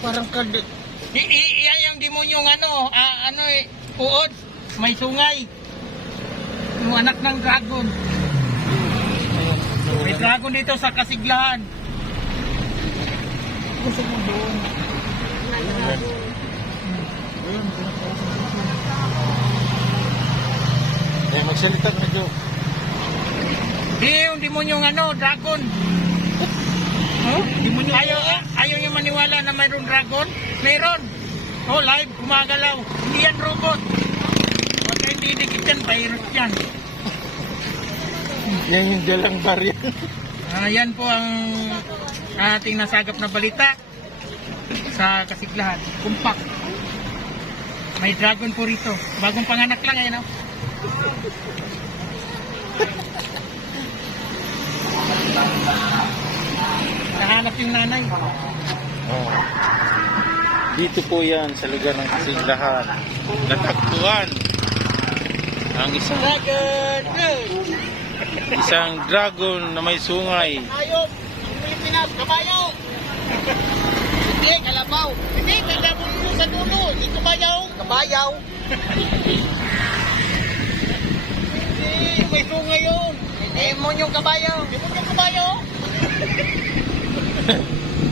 Parang Iyan yung demonyong uod. May sungay. Yung anak ng dragon. May dragon dito sa Kasiglahan. gusto mo doon. Magsalita ka medyo. Yung demonyong dragon. Huh? Demonyo. Ayaw niyo maniwala na mayroon dragon? Mayroon. Oh, live, gumagalaw. Hindi yan robot. Huwag kayo didikit yan, virus yan. Yan yung dalang barya. Yan po ang ating nasagap na balita sa Kasiglahan. Kumpak. May dragon po rito. Bagong panganak lang eh, no? Nahanap yung nanay. Oh. Dito po yan sa lugar ng Kasiglahan. Natagpuan ang isang dragon na may sungay. Ayop! Pilipinas, kabayaw! Hindi, kalabaw. Hindi, kalabaw yun sa dulo. Hindi kabayaw. Kabayaw. Hindi, may sungay yun. Demon yung kabayaw. Demon yung kabayaw.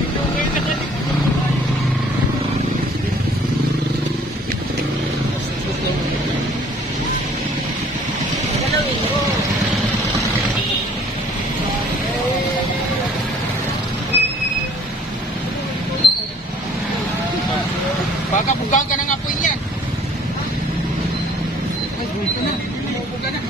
Sungay na kanina. Galawin mo. Baka bugang ka ng apoy niyan. Ay, gusto na. Bumubuga na.